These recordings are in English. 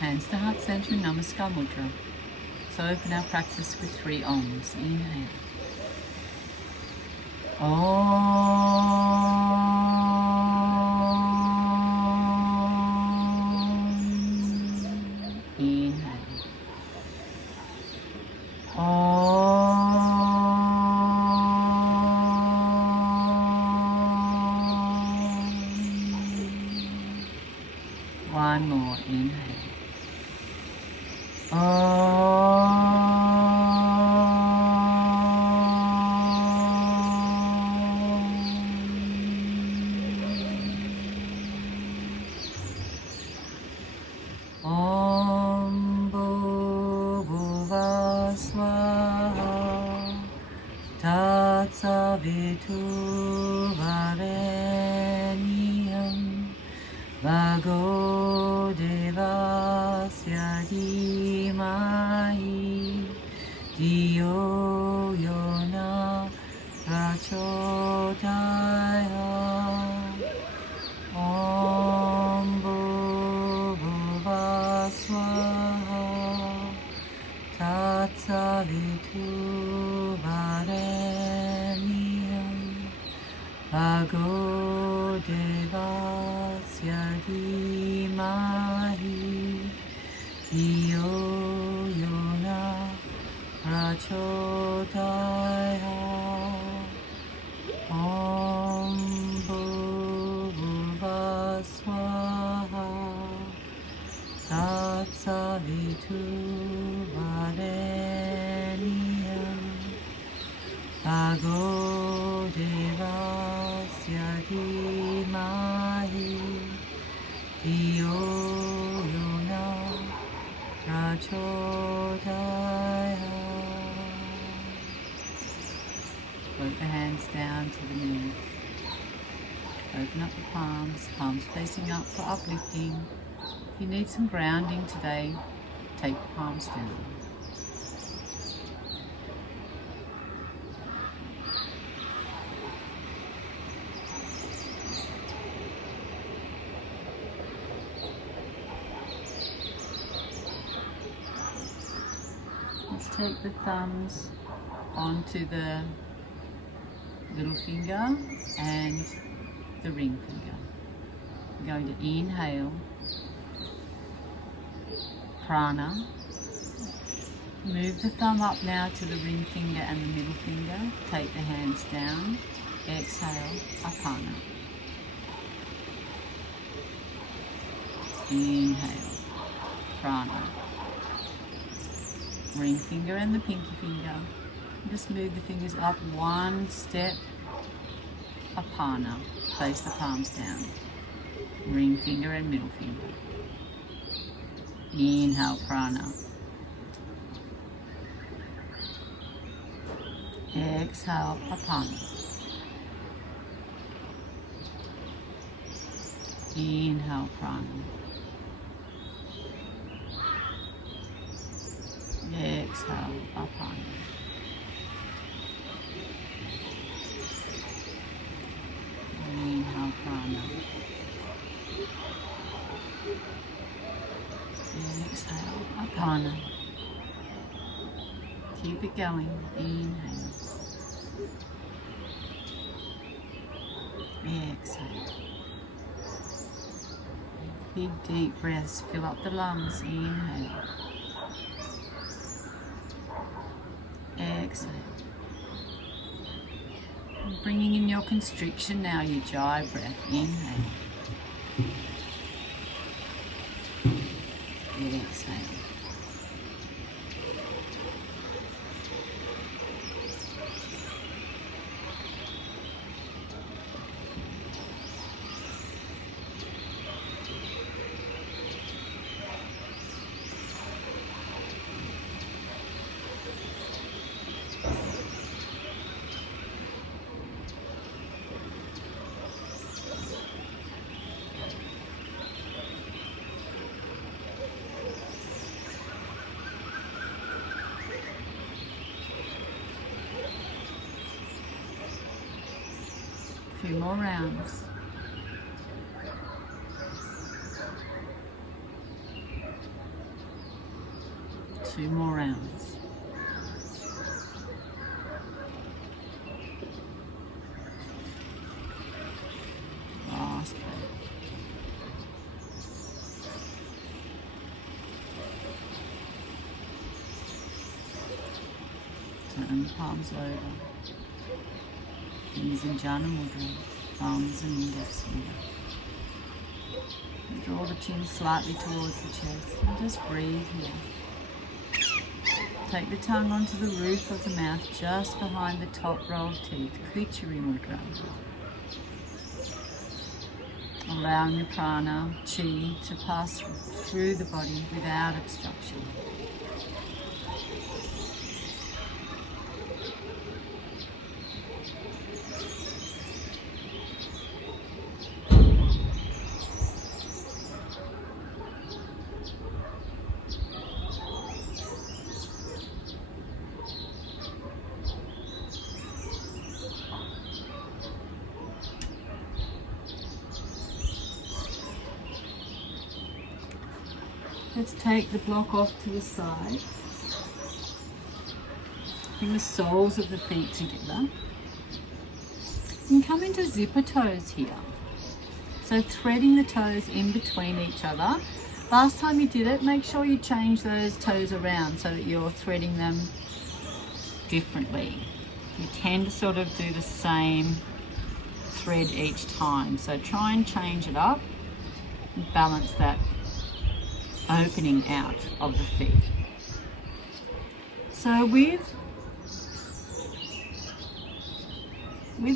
Hands to heart center in Namaskar Mudra. So open our practice with 3 Oms. Inhale. Om. Inhale. One more. Inhale. Om Bhuvah Swaha Tatsavitu Varenyam Vago Devasya Dhimahi Dhiyo Yona Prachodaya. Om Bhuvah Swaha Tatsavitu Varenyam Vago Devasya Dhimahi Dhiyo Yona Prachodaya. Om Bhuvah Swaha Tatsavitu Varenyam Vago Devasya Dhimahi Dhiyo Yona Prachodaya. Float the hands down to the knees. Open up the palms, palms facing up for uplifting. If you need some grounding today, take the palms down. Let's take the thumbs onto the little finger and the ring finger. I'm going to inhale prana. Move the thumb up now to the ring finger and the middle finger. Take the hands down. Exhale apana. Inhale prana. Ring finger and the pinky finger. Just move the fingers up one step. Apana. Place the palms down. Ring finger and middle finger. Inhale prana. Exhale apana. Inhale prana. Exhale apana. Inhale prana. Exhale apana. Keep it going. Inhale. Exhale. Big deep breaths. Fill up the lungs. Inhale. Exhale. Bringing in your constriction now, your jai breath. Inhale. Exhale. Few more rounds. 2 more rounds. Last bit. Turn the palms over. Fingers in Jhana Mudra, thumbs and index finger. And draw the chin slightly towards the chest and just breathe here. Take the tongue onto the roof of the mouth just behind the top row of teeth, Urinary Mudra. Allowing the prana, chi, to pass through the body without obstruction. Let's take the block off to the side. Bring the soles of the feet together. And come into zipper toes here. So threading the toes in between each other. Last time you did it, make sure you change those toes around so that you're threading them differently. You tend to sort of do the same thread each time. So try and change it up and balance that opening out of the feet. So with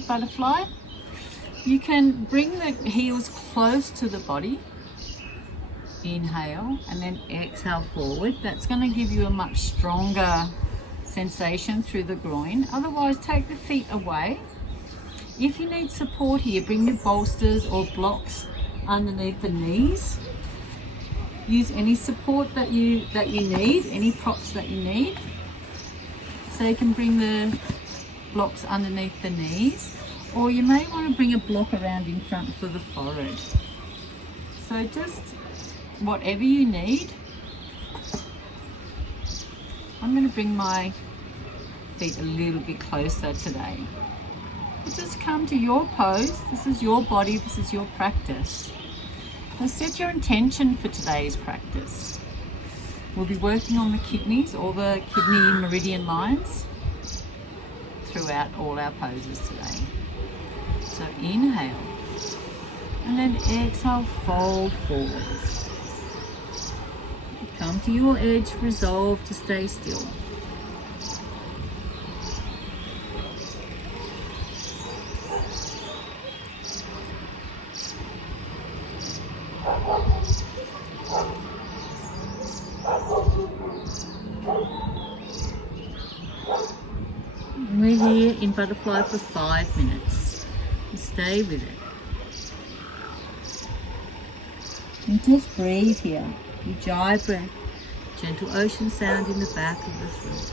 butterfly, you can bring the heels close to the body. Inhale and then exhale forward. That's going to give you a much stronger sensation through the groin. Otherwise, take the feet away. If you need support here, bring your bolsters or blocks underneath the knees. Use any support that you need, any props that you need. So you can bring the blocks underneath the knees, or you may want to bring a block around in front for the forehead. So just whatever you need. I'm going to bring my feet a little bit closer today. But just come to your pose. This is your body, this is your practice. So set your intention for today's practice. We'll be working on the kidneys, all the kidney meridian lines throughout all our poses today. So inhale and then exhale, fold forward. Come to your edge, resolve to stay still. We're here in butterfly for 5 minutes. Stay with it. And just breathe here. Ujjayi breath. Gentle ocean sound in the back of the throat.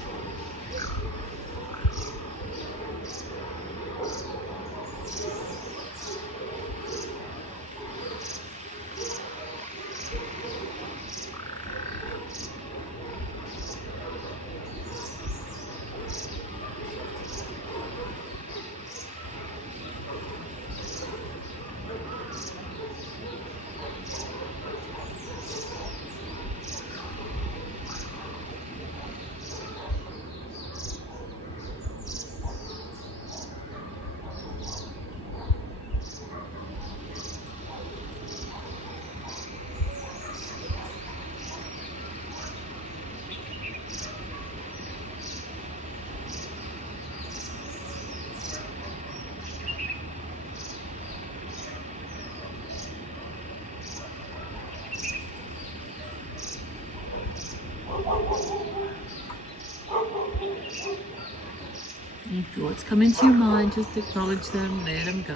Any thoughts come into your mind, just acknowledge them, let them go.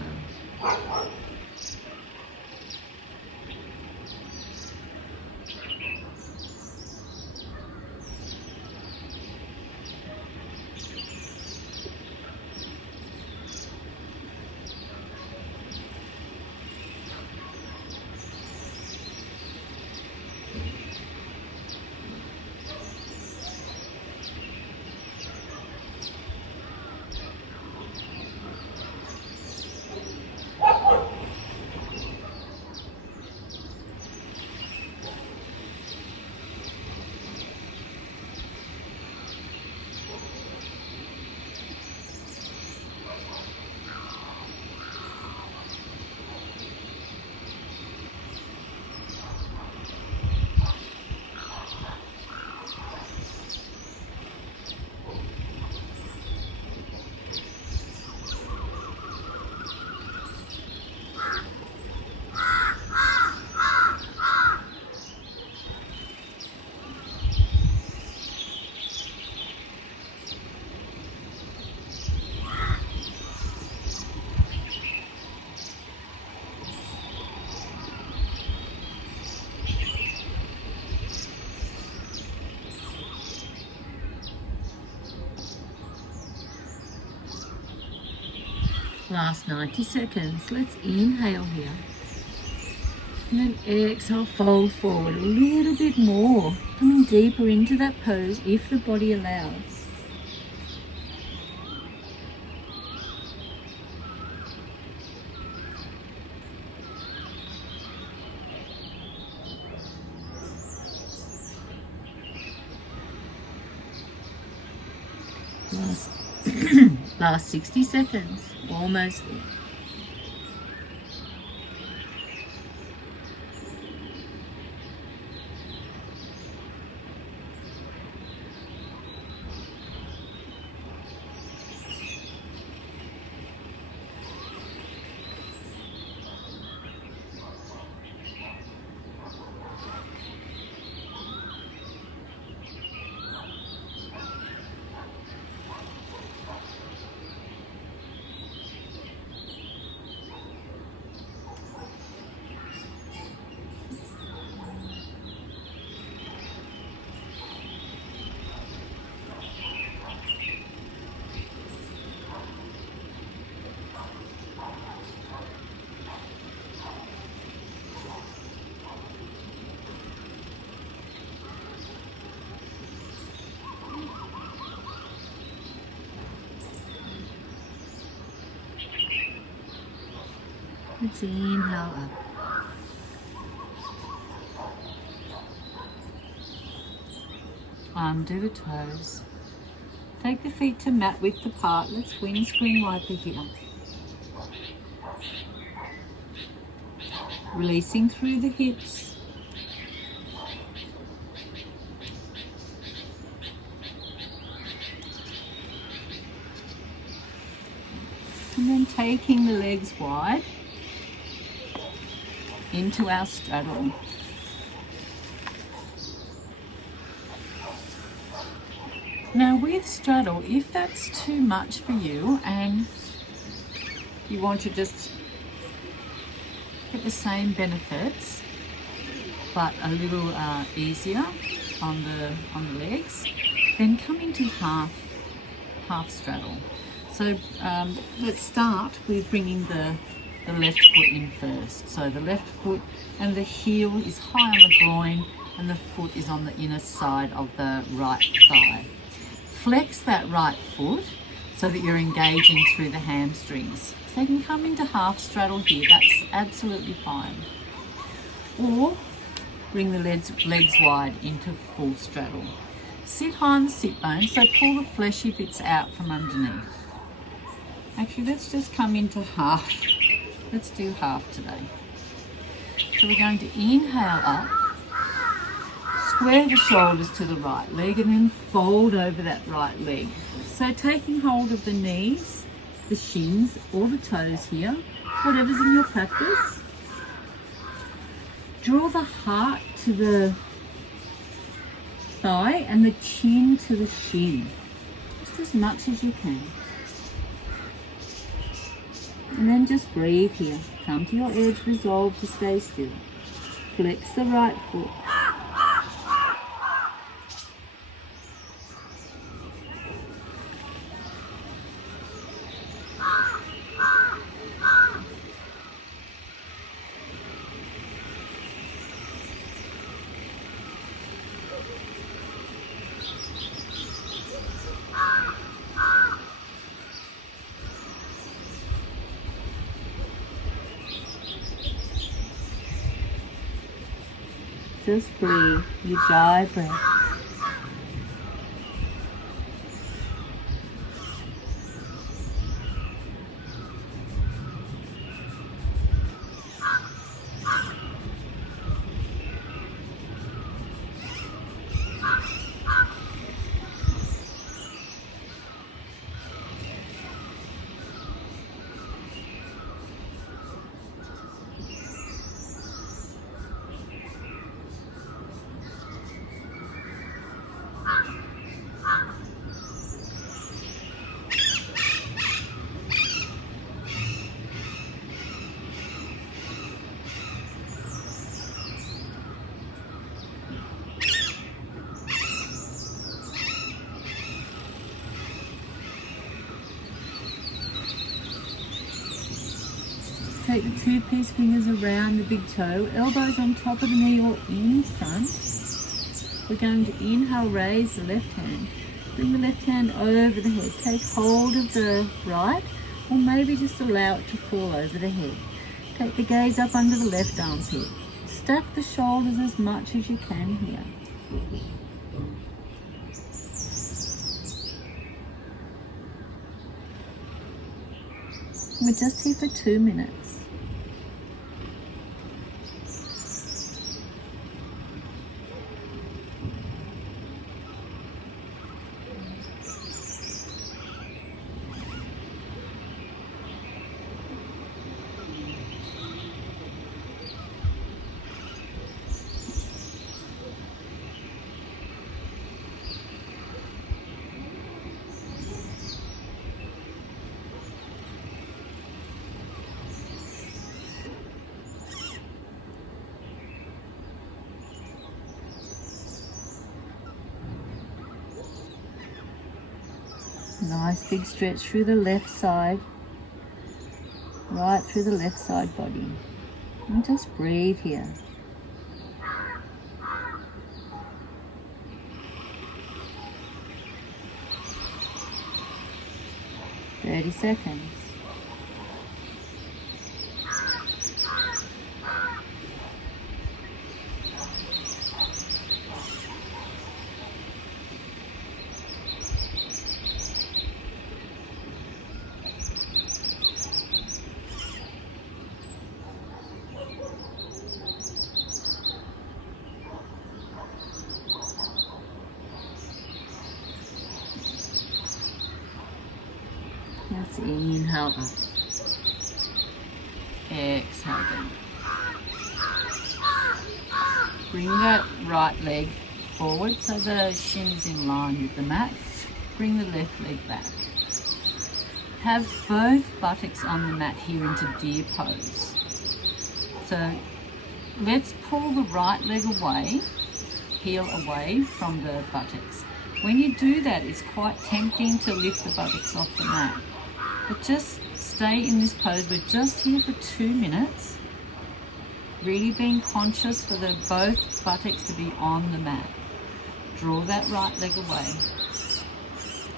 Last 90 seconds. Let's inhale here. And then exhale, fold forward a little bit more. Coming deeper into that pose if the body allows. Last 60 seconds, almost there. Let's inhale up. Undo the toes. Take the feet to mat width apart. Let's windscreen wiper here. Releasing through the hips. And then taking the legs wide into our straddle. Now with straddle, if that's too much for you and you want to just get the same benefits but a little easier on the legs, then come into half straddle. So let's start with bringing the left foot in first. So the left foot and the heel is high on the groin and the foot is on the inner side of the right thigh. Flex that right foot so that you're engaging through the hamstrings. So you can come into half straddle here, that's absolutely fine. Or bring the legs wide into full straddle. Sit high on the sit bone, so pull the fleshy bits out from underneath. Actually, let's just come into half. Let's do half today. So we're going to inhale up, square the shoulders to the right leg and then fold over that right leg. So taking hold of the knees, the shins or the toes here, whatever's in your practice. Draw the heart to the thigh and the chin to the shin, just as much as you can. And then just breathe here. Come to your edge, resolve to stay still. Flex the right foot. Just breathe, Ujjayi breath. take the two-piece fingers around the big toe, elbows on top of the knee or in front. We're going to inhale, raise the left hand. Bring the left hand over the head. Take hold of the right, or maybe just allow it to fall over the head. Take the gaze up under the left armpit. Stack the shoulders as much as you can here. We're just here for 2 minutes. Nice big stretch through the left side, right through the left side body. And just breathe here. "30 seconds. Let's inhale up. Exhale down. Bring that right leg forward so the shin is in line with the mat. Bring the left leg back. Have both buttocks on the mat here into deer pose. So let's pull the right leg away, heel away from the buttocks. When you do that, it's quite tempting to lift the buttocks off the mat. But just stay in this pose. We're just here for 2 minutes. Really being conscious for the both buttocks to be on the mat. Draw that right leg away.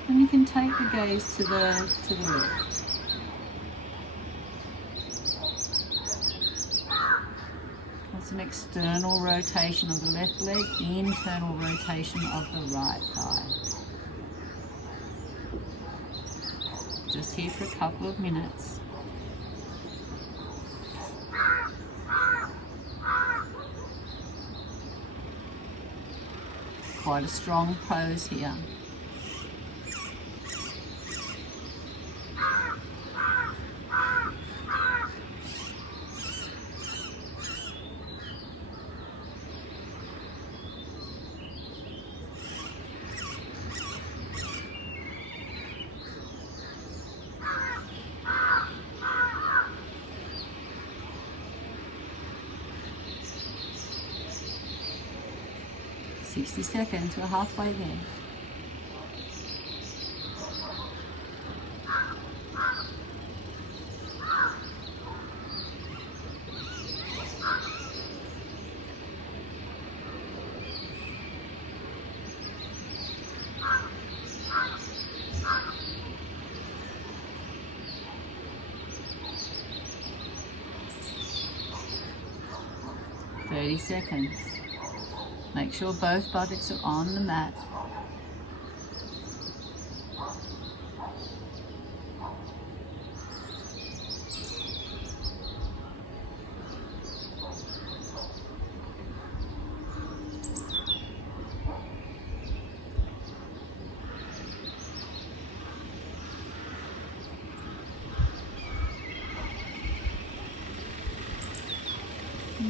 And you can take the gaze to the left. That's an external rotation of the left leg, internal rotation of the right thigh. Just here for a couple of minutes. Quite a strong pose here. "60 seconds, we're halfway there. "30 seconds. Make sure both buttocks are on the mat.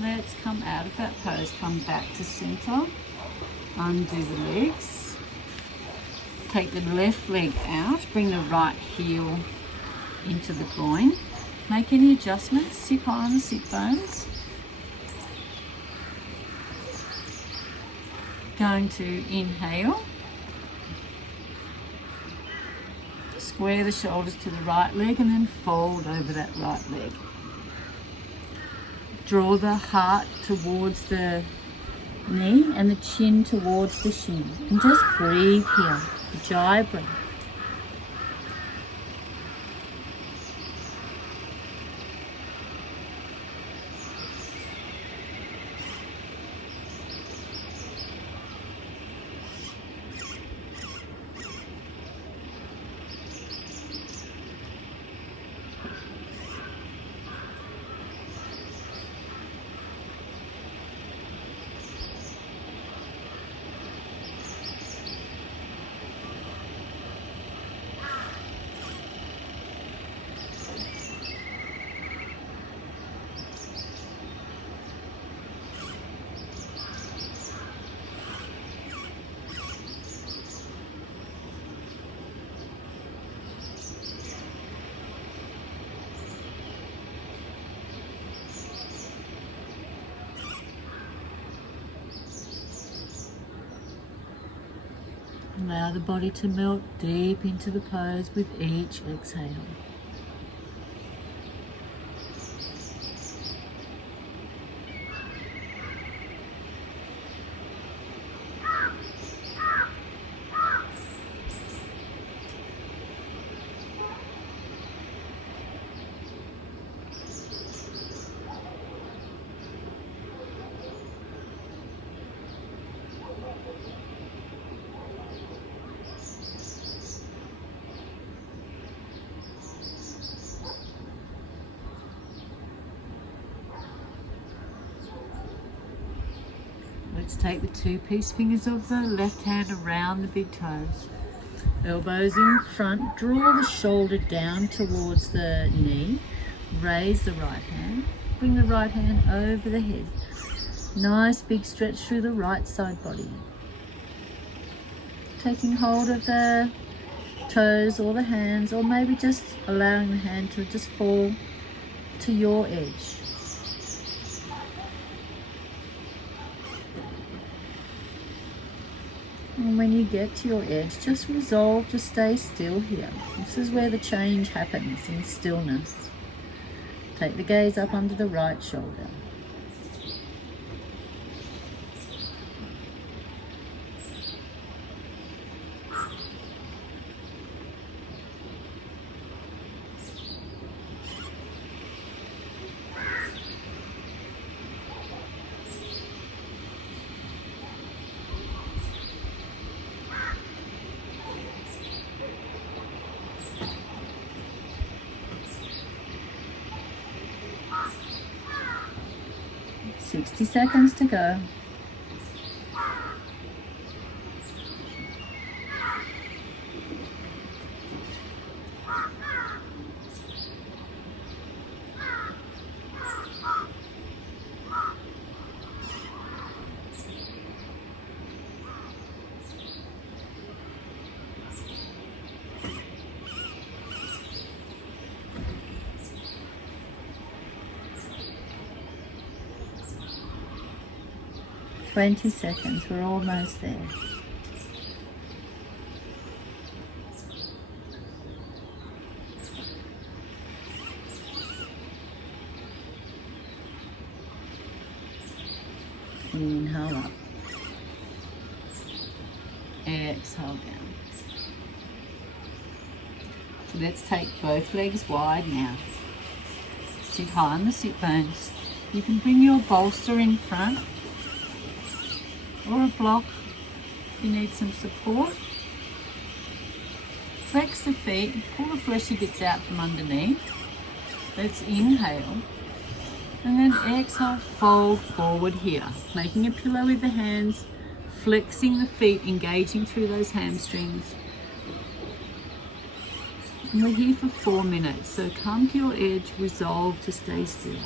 Let's come out of that pose, come back to center, undo the legs, take the left leg out, bring the right heel into the groin. Make any adjustments, sit high on the sit bones. Going to inhale, square the shoulders to the right leg and then fold over that right leg. Draw the heart towards the knee and the chin towards the shin. And just breathe here, Ujjayi breath. Allow the body to melt deep into the pose with each exhale. Let's take the two-piece fingers of the left hand around the big toes. Elbows in front, draw the shoulder down towards the knee. Raise the right hand, bring the right hand over the head. Nice big stretch through the right side body. Taking hold of the toes or the hands, or maybe just allowing the hand to just fall to your edge. And when you get to your edge, just resolve to stay still here. This is where the change happens, in stillness. Take the gaze up under the right shoulder. Sixty seconds to go. Twenty seconds, we're almost there. Inhale up. Exhale down. So let's take both legs wide now. Sit high on the sit bones. You can bring your bolster in front or a block if you need some support. Flex the feet, pull the fleshy bits out from underneath. Let's inhale. And then exhale, fold forward here. Making a pillow with the hands, flexing the feet, engaging through those hamstrings. And we're here for 4 minutes, so come to your edge, resolve to stay still.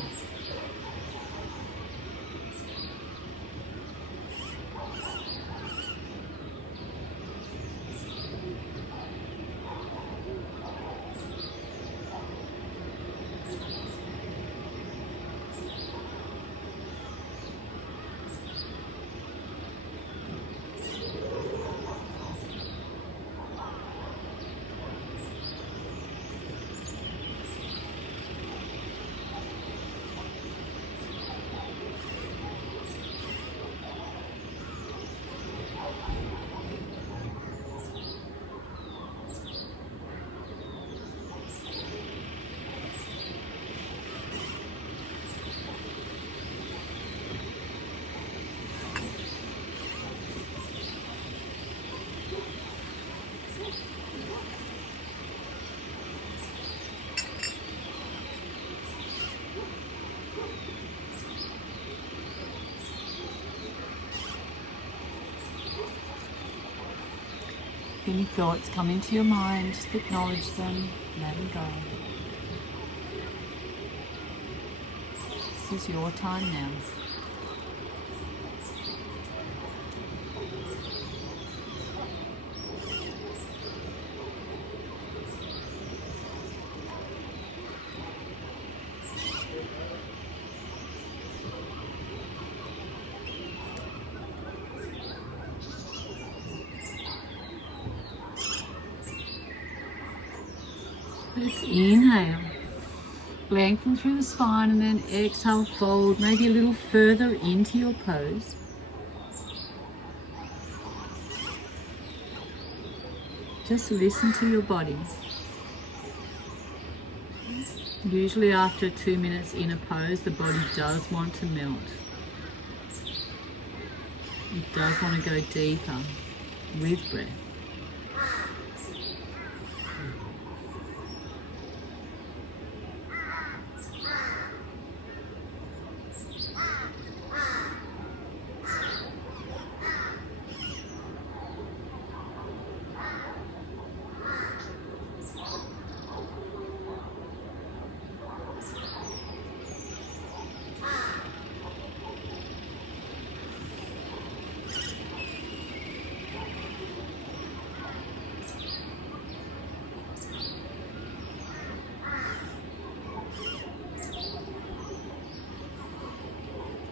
If any thoughts come into your mind, just acknowledge them, let them go. This is your time now. Let's inhale, lengthen through the spine, and then exhale, fold maybe a little further into your pose. Just listen to your body. Usually after 2 minutes in a pose, the body does want to melt. It does want to go deeper with breath.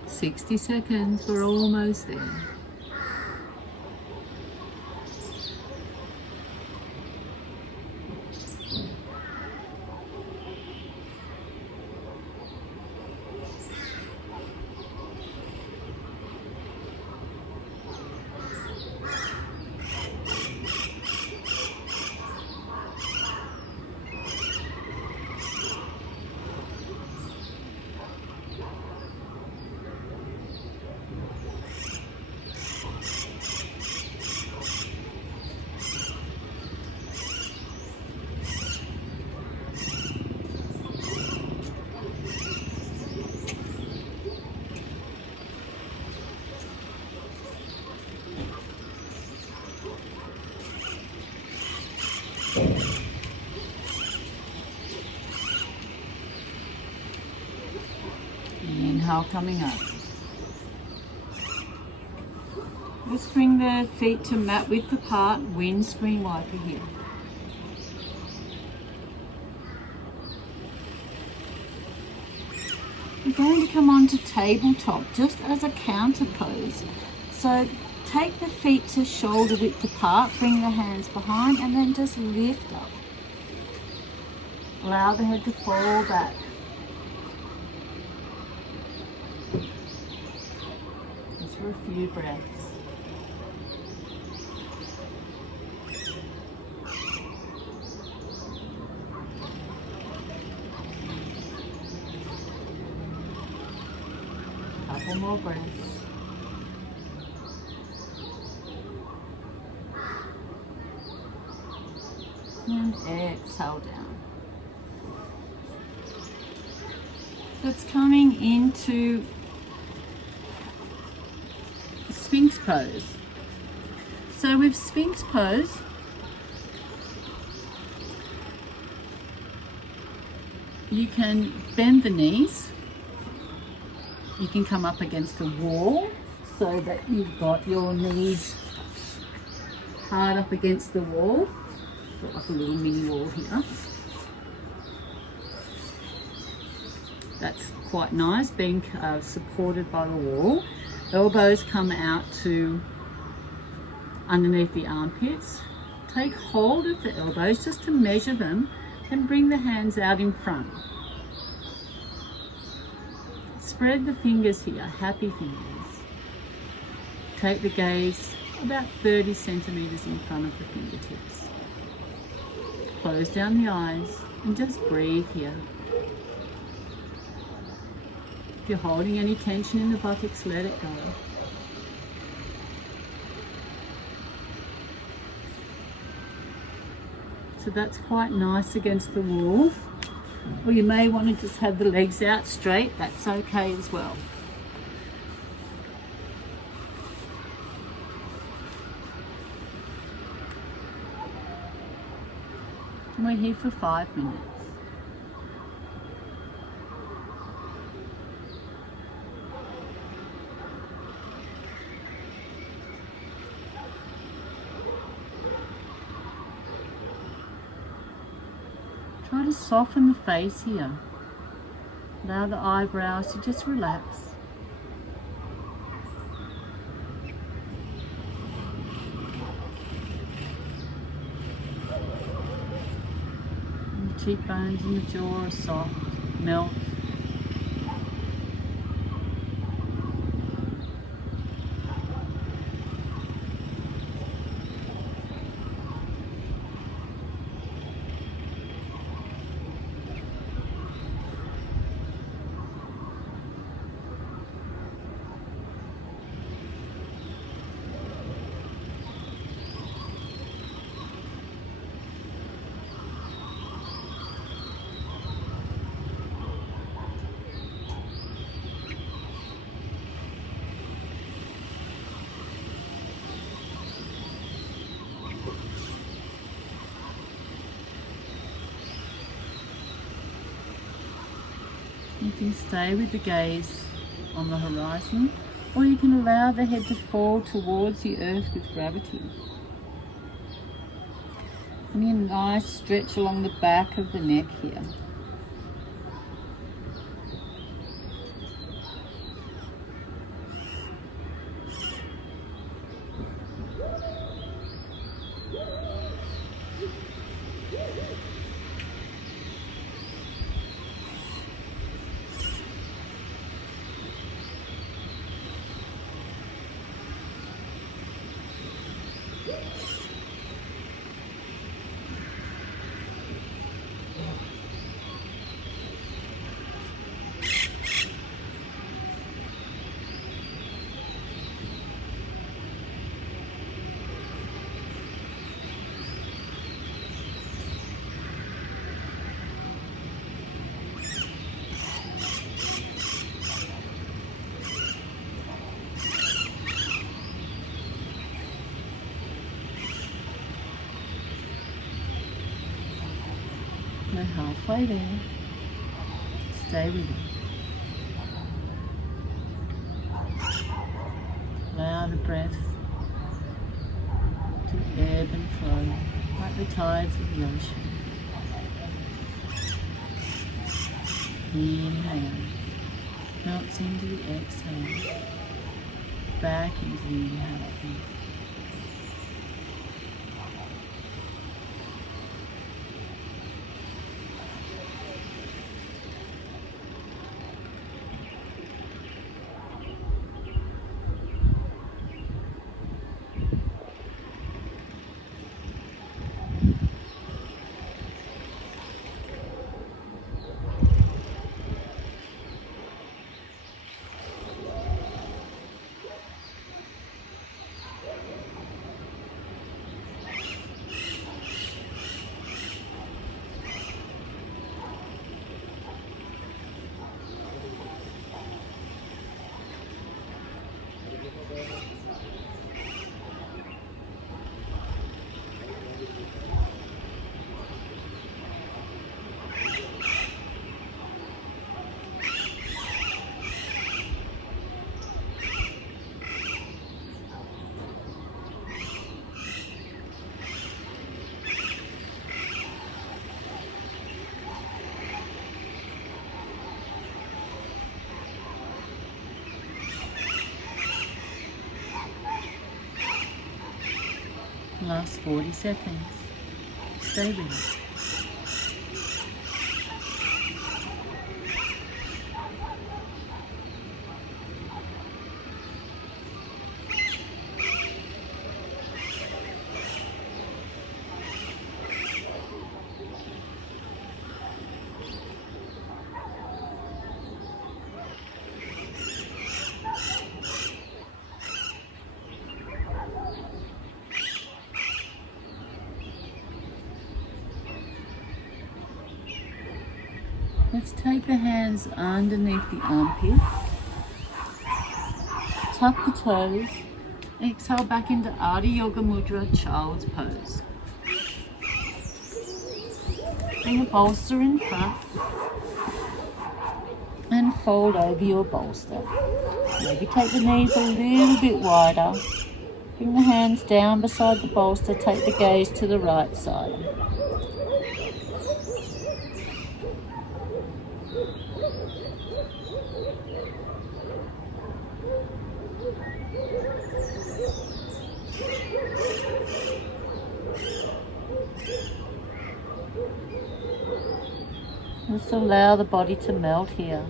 "60 seconds, we're almost there." Inhale, coming up. Let's bring the feet to mat width apart, windscreen wiper here. We're going to come on to tabletop just as a counter pose. So take the feet to shoulder width apart, bring the hands behind, and then just lift up. Allow the head to fall back. Just for a few breaths. Couple more breaths. And exhale down. That's coming into Sphinx pose. So with Sphinx pose, you can bend the knees. You can come up against a wall so that you've got your knees hard up against the wall. Got like a little mini wall here. That's quite nice, being supported by the wall. Elbows come out to underneath the armpits. Take hold of the elbows just to measure them and bring the hands out in front. Spread the fingers here, happy fingers. Take the gaze about 30 centimeters in front of the fingertips. Close down the eyes and just breathe here. If you're holding any tension in the buttocks, let it go. So that's quite nice against the wall. Or you may want to just have the legs out straight, that's okay as well. And we're here for 5 minutes. Try to soften the face here. Allow the eyebrows to just relax. And the cheekbones and the jaw are soft, melt. You can stay with the gaze on the horizon, or you can allow the head to fall towards the earth with gravity. And a nice stretch along the back of the neck here. We're halfway there. Stay with it. Allow the breath to ebb and flow like the tides of the ocean. Inhale, melts into the exhale, back into the inhale again. Last 40 seconds. Stay with it. Let's take the hands underneath the armpits, tuck the toes, exhale back into Ardha Yoga Mudra, Child's Pose. Bring a bolster in front and fold over your bolster. Maybe take the knees a little bit wider. Bring the hands down beside the bolster. Take the gaze to the right side. Just allow the body to melt here.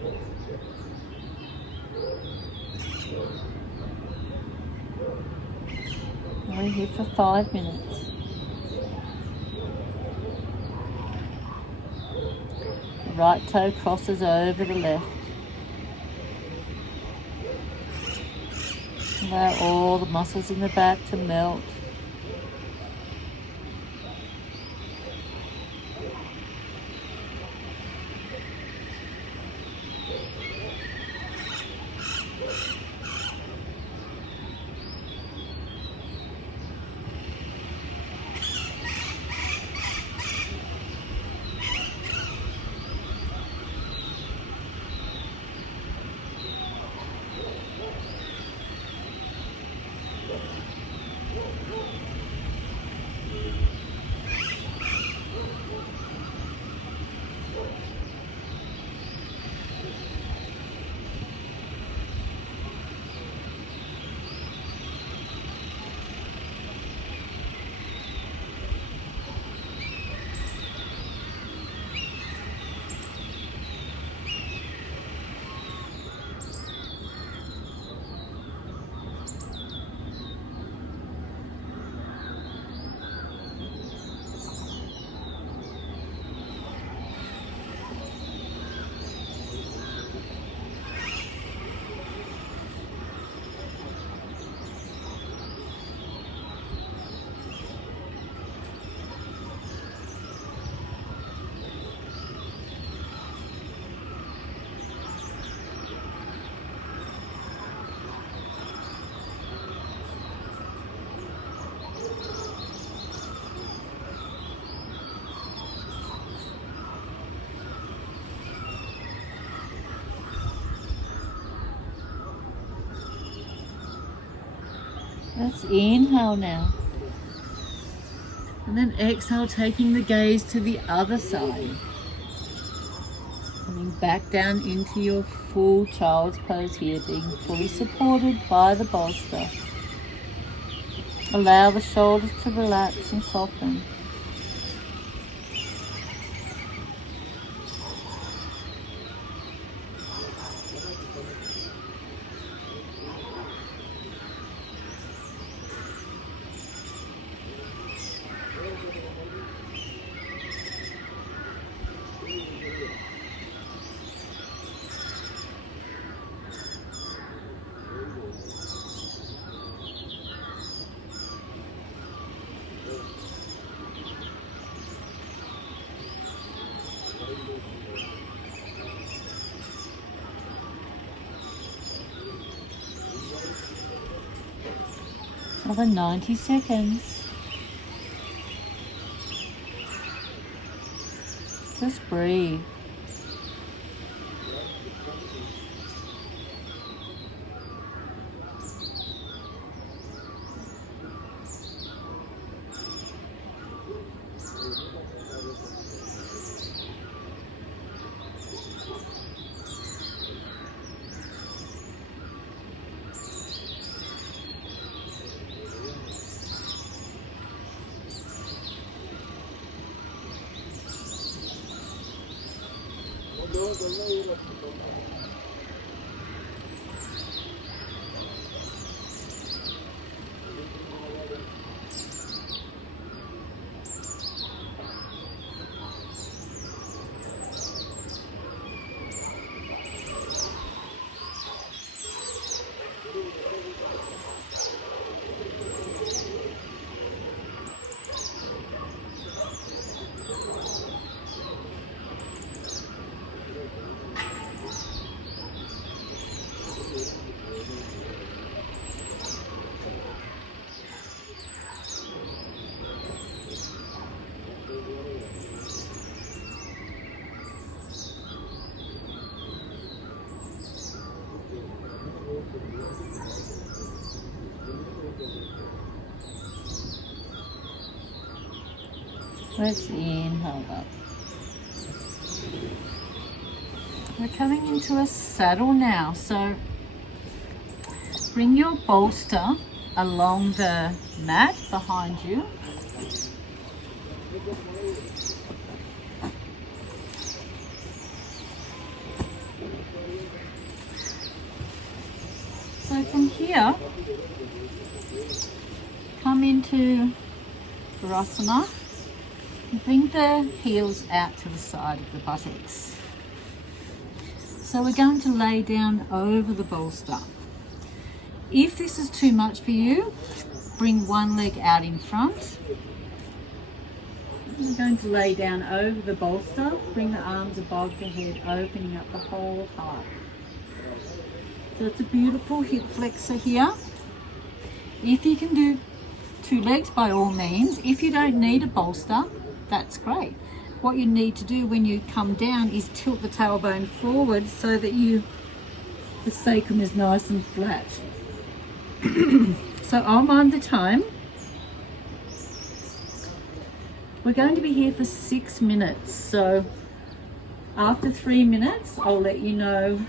We're here for 5 minutes. The right toe crosses over the left. Allow all the muscles in the back to melt. Let's inhale now. And then exhale, taking the gaze to the other side. Coming back down into your full child's pose here, being fully supported by the bolster. Allow the shoulders to relax and soften. Another 90 seconds. Just breathe. Let's inhale up. We're coming into a saddle now, so bring your bolster along the mat behind you. So from here, come into Virasana and bring the heels out to the side of the buttocks. So we're going to lay down over the bolster. If this is too much for you, bring one leg out in front. We're going to lay down over the bolster, bring the arms above the head, opening up the whole heart. So it's a beautiful hip flexor here. If you can do 2 legs, by all means. If you don't need a bolster, that's great. What you need to do when you come down is tilt the tailbone forward so that the sacrum is nice and flat. So I'll mind the time. We're going to be here for 6 minutes. So after 3 minutes, I'll let you know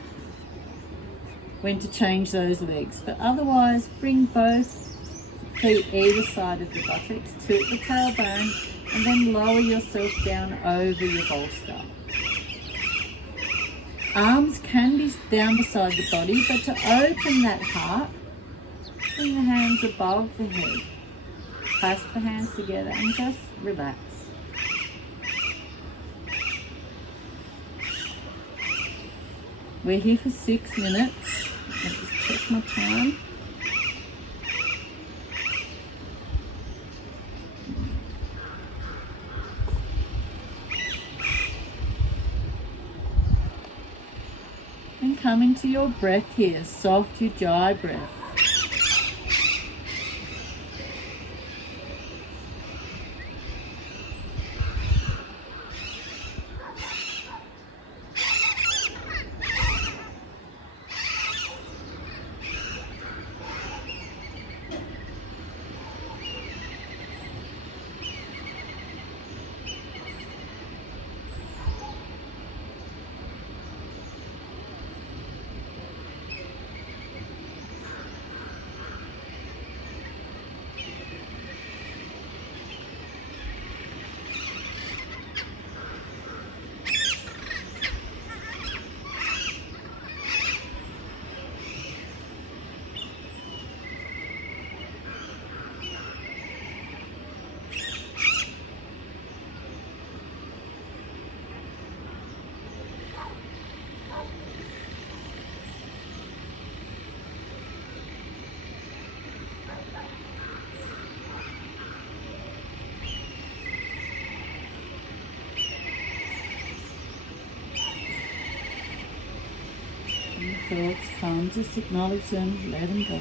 when to change those legs. But otherwise, bring both feet either side of the buttocks, tilt the tailbone, and then lower yourself down over your bolster. Arms can be down beside the body, but to open that heart, bring the hands above the head. Clasp the hands together and just relax. We're here for 6 minutes. I'll just check my time. And come into your breath here, soft Ujjayi breath. Thoughts come, just acknowledge them, let them go.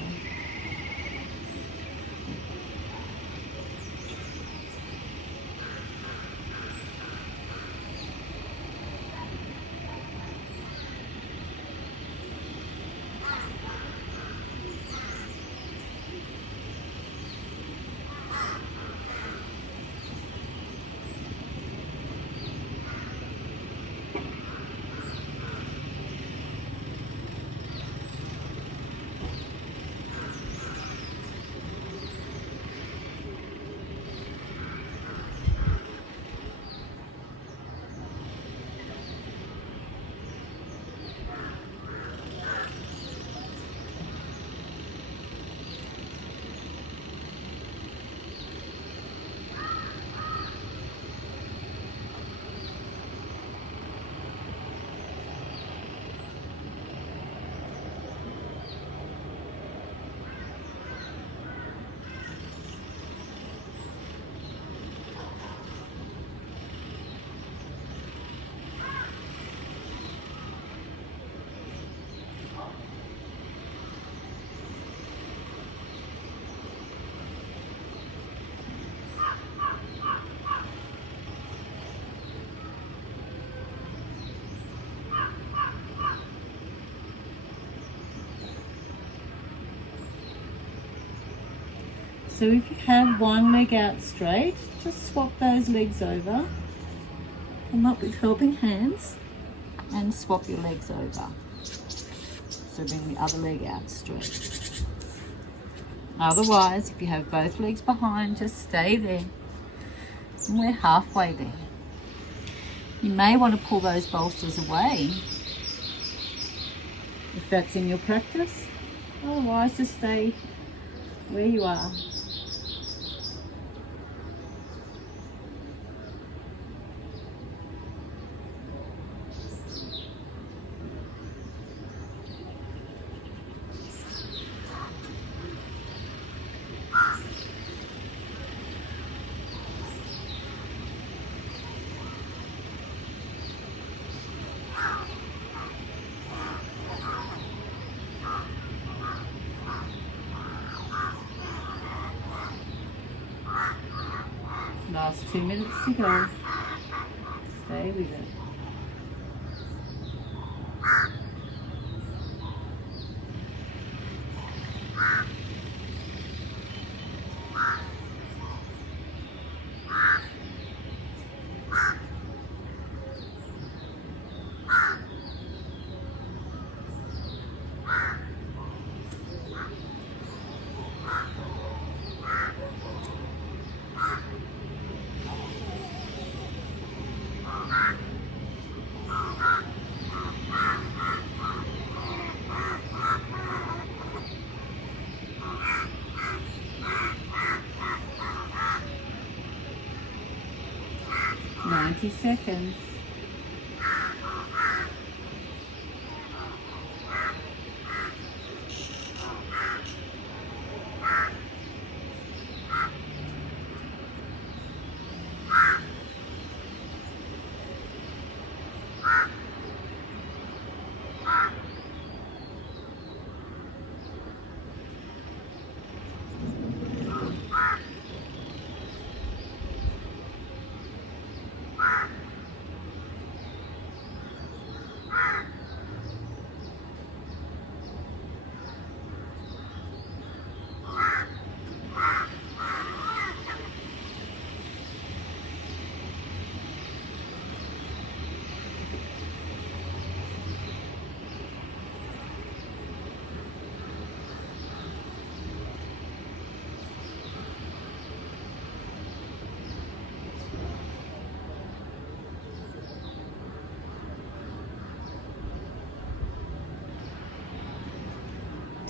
So if you have one leg out straight, just swap those legs over. Come up with helping hands and swap your legs over. So bring the other leg out straight. Otherwise, if you have both legs behind, just stay there. And we're halfway there. You may want to pull those bolsters away if that's in your practice. Otherwise, just stay where you are. Last 2 minutes to go. Stay with it. Seconds.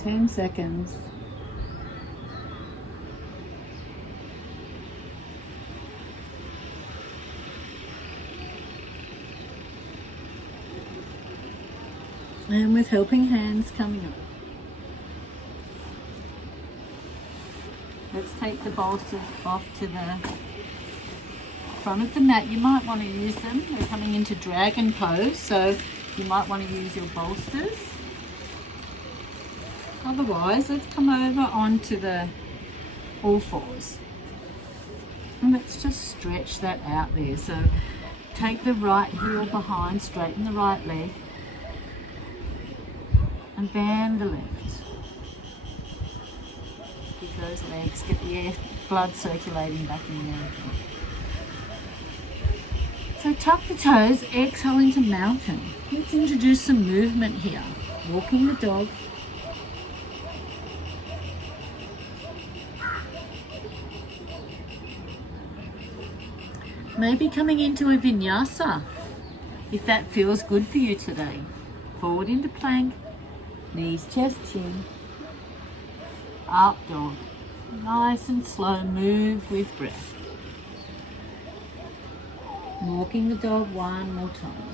Ten seconds. And with helping hands coming up. Let's take the bolsters off to the front of the mat. You might want to use them. They're coming into dragon pose, so you might want to use your bolsters. Otherwise, let's come over onto the all fours. And let's just stretch that out there. So take the right heel behind, straighten the right leg, and bend the left. Give those legs, get the blood circulating back in there again. So tuck the toes, exhale into mountain. Let's introduce some movement here. Walking the dog. Maybe coming into a vinyasa, if that feels good for you today. Forward into plank, knees, chest, chin, up dog. Nice and slow, move with breath. Walking the dog one more time.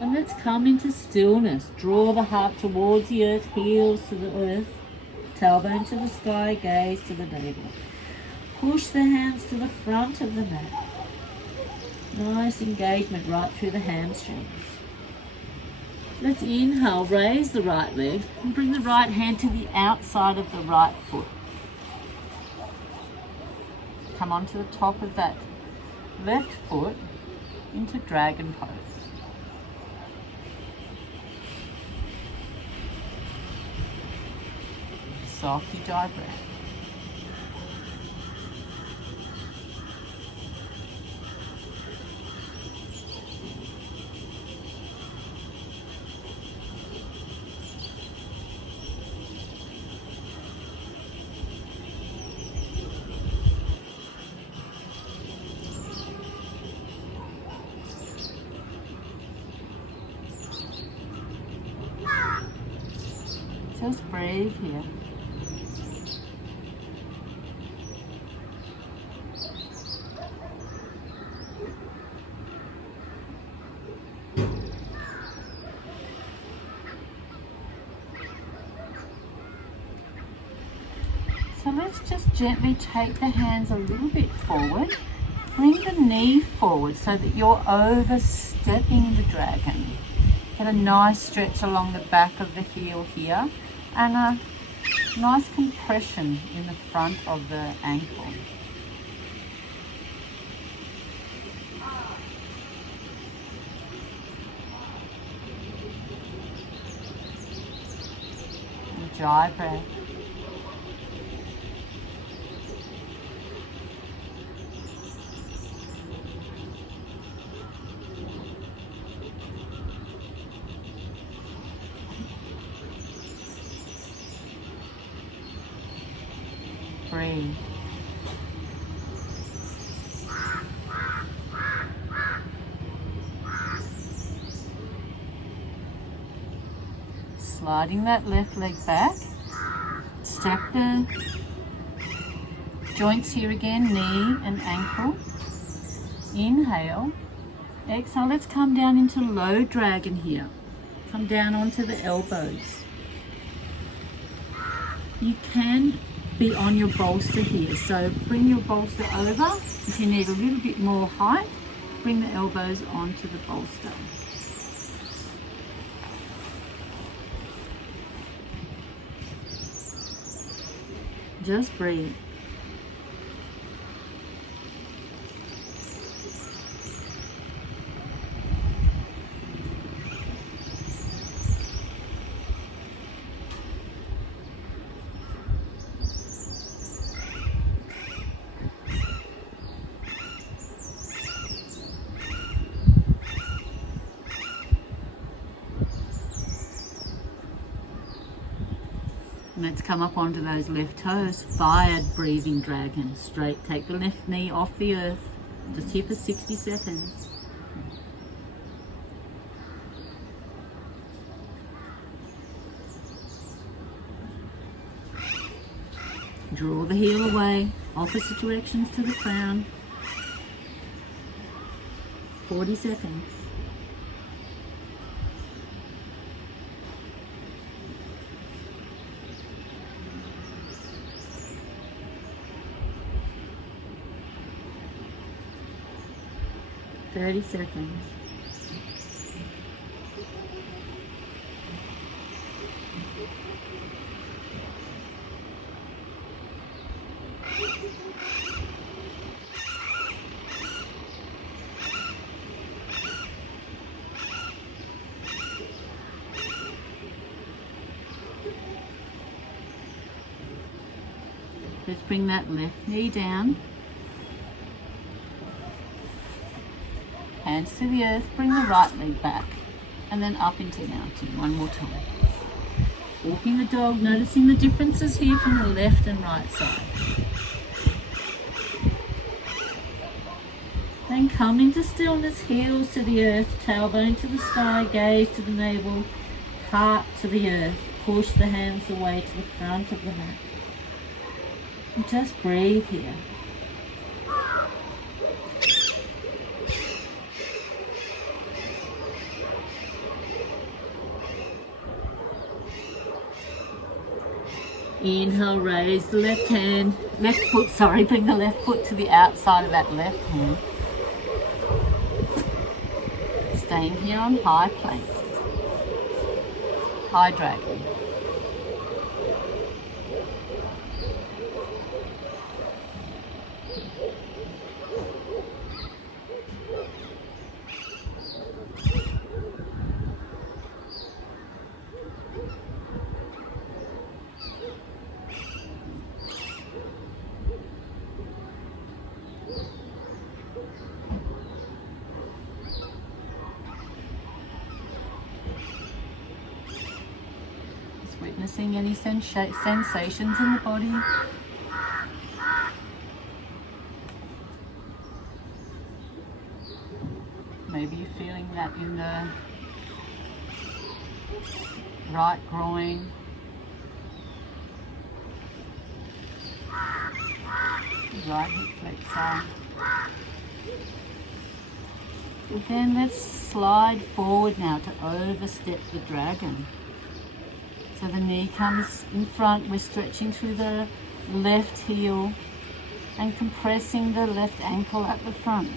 And let's come into stillness. Draw the heart towards the earth, heels to the earth, tailbone to the sky, gaze to the navel. Push the hands to the front of the mat. Nice engagement right through the hamstrings. Let's inhale, raise the right leg and bring the right hand to the outside of the right foot. Come onto the top of that left foot into dragon pose. softly diaphragm. Just breathe here. So let's just gently take the hands a little bit forward. Bring the knee forward so that you're overstepping the dragon. Get a nice stretch along the back of the heel here and a nice compression in the front of the ankle. Dry breath. Breathe. Sliding that left leg back. Stack the joints here again, knee and ankle. Inhale. Exhale. Let's come down into low dragon here. Come down onto the elbows. You can be on your bolster here, so bring your bolster over. If you need a little bit more height, bring the elbows onto the bolster. Just breathe. Let's come up onto those left toes. Fired breathing dragon. Straight. Take the left knee off the earth. Just here for 60 seconds. Draw the heel away. Opposite directions to the crown. 40 seconds. Thirty seconds. Let's bring that left knee down. Hands to the earth, bring the right leg back and then up into mountain one more time. Walking the dog, noticing the differences here from the left and right side. Then come into stillness, heels to the earth, tailbone to the sky, gaze to the navel, heart to the earth. Push the hands away to the front of the mat. And just breathe here. Inhale, raise the left foot, bring the left foot to the outside of that left hand. Staying here on high plank. High dragon. noticing any sensations in the body. Maybe you're feeling that in the right groin. Right hip flexor. And then let's slide forward now to overstep the dragon. So the knee comes in front, we're stretching through the left heel and compressing the left ankle at the front.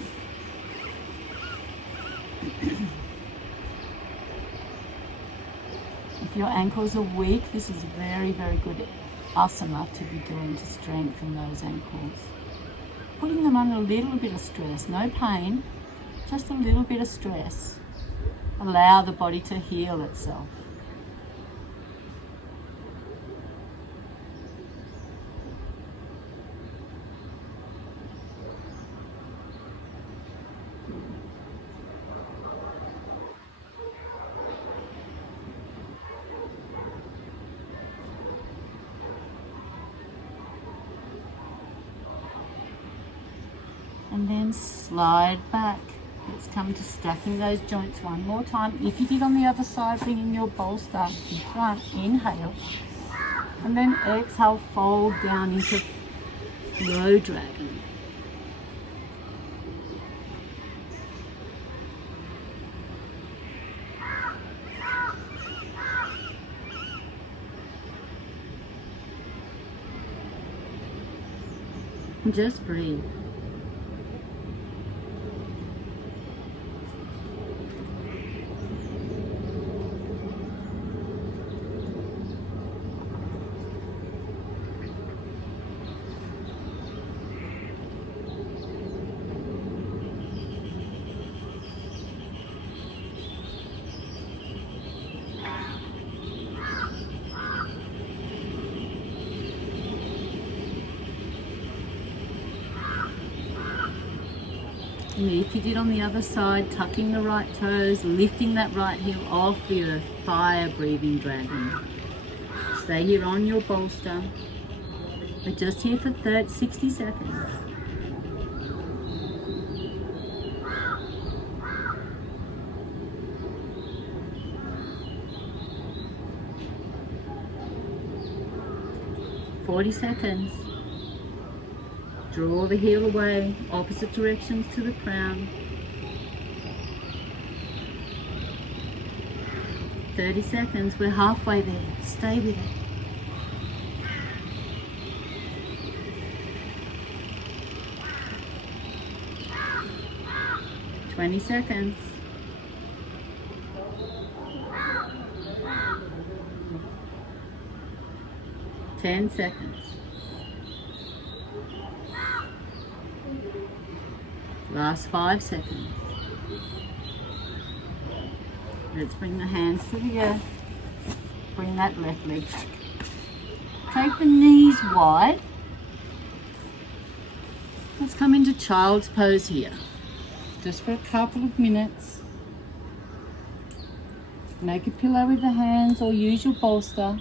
If your ankles are weak, this is a very, very good asana to be doing to strengthen those ankles. Putting them under a little bit of stress, no pain, just a little bit of stress. Allow the body to heal itself. And then slide back. Let's come to stacking those joints one more time. If you did on the other side, bringing your bolster in front, inhale. And then exhale, fold down into low dragon. And just breathe. And if you did on the other side, tucking the right toes, lifting that right heel off the earth, fire breathing dragon. Stay here on your bolster. We're just here for 60 seconds. "40 seconds. Draw the heel away, opposite directions to the crown. 30 seconds, we're halfway there. Stay with it. "20 seconds. "10 seconds. Last 5 seconds. Let's bring the hands to the earth. Bring that left leg back. Take the knees wide. Let's come into child's pose here. Just for a couple of minutes. Make a pillow with the hands or use your bolster.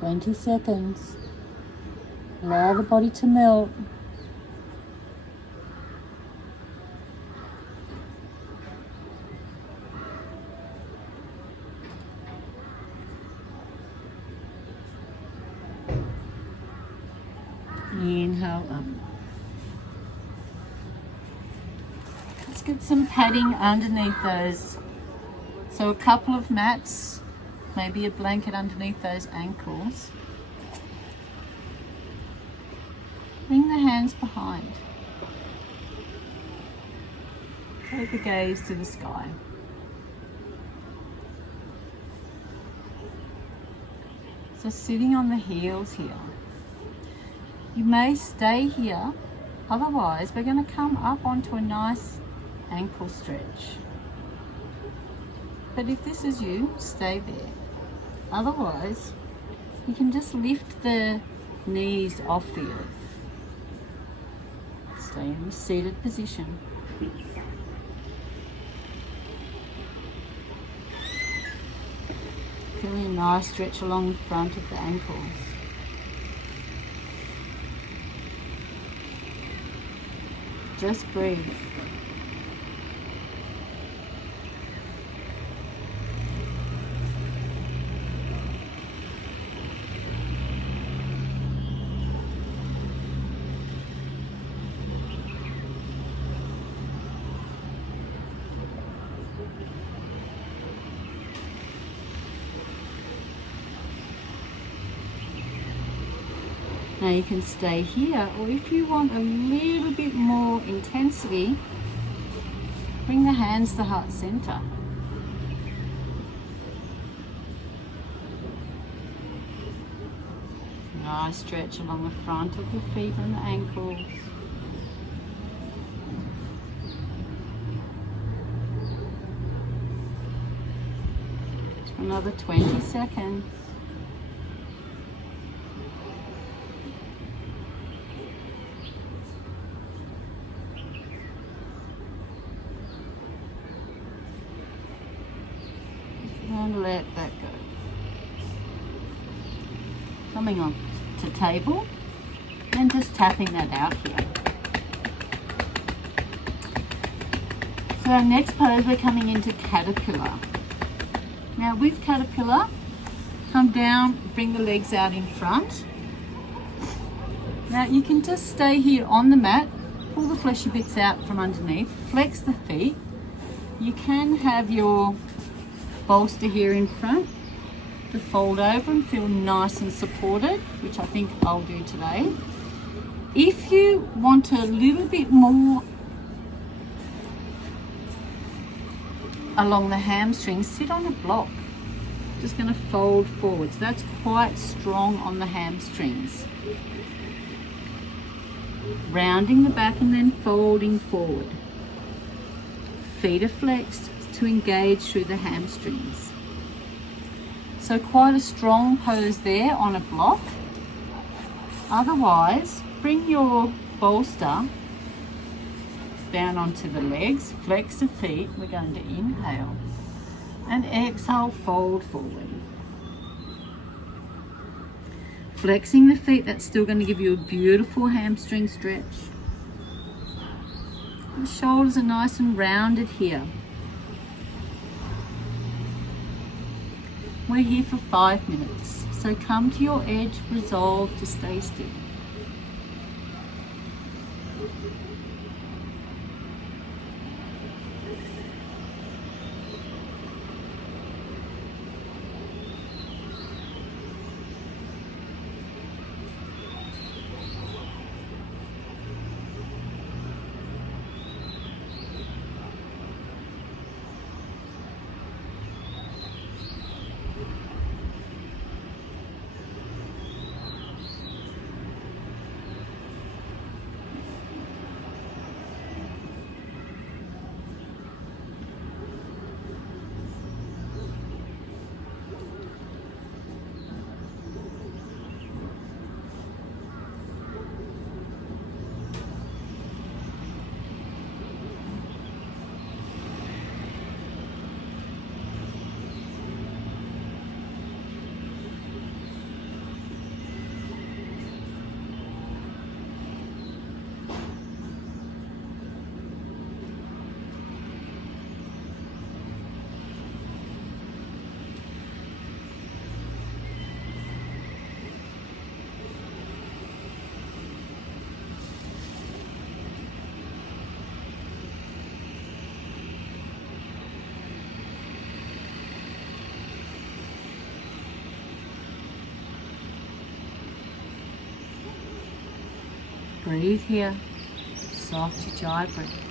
20 seconds. Allow the body to melt. Inhale up. Let's get some padding underneath those. So a couple of mats, maybe a blanket underneath those ankles. Bring the hands behind. Take the gaze to the sky. So sitting on the heels here. You may stay here, otherwise we're going to come up onto a nice ankle stretch. But if this is you, stay there. Otherwise, you can just lift the knees off the earth. Stay in the seated position. Feeling a nice stretch along the front of the ankles. Just breathe. Now you can stay here, or if you want a little bit more intensity, bring the hands to heart center. Nice stretch along the front of the feet and the ankles. Just for another 20 seconds. And let that go. Coming on to table and just tapping that out here. So our next pose, we're coming into caterpillar. Now with caterpillar, come down, bring the legs out in front. Now you can just stay here on the mat, pull the fleshy bits out from underneath, flex the feet. You can have your bolster here in front to fold over and feel nice and supported, which I think I'll do today. If you want a little bit more along the hamstrings, sit on a block. Just going to fold forwards. That's quite strong on the hamstrings. Rounding the back and then folding forward. Feet are flexed to engage through the hamstrings. So quite a strong pose there on a block. Otherwise, bring your bolster down onto the legs, flex the feet. We're going to inhale and exhale, fold forward. Flexing the feet, that's still going to give you a beautiful hamstring stretch. The shoulders are nice and rounded here. We're here for 5 minutes, so come to your edge, resolve to stay still. Breathe here. Soft Ujjayi breath.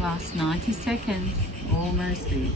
Last 90 seconds, almost there.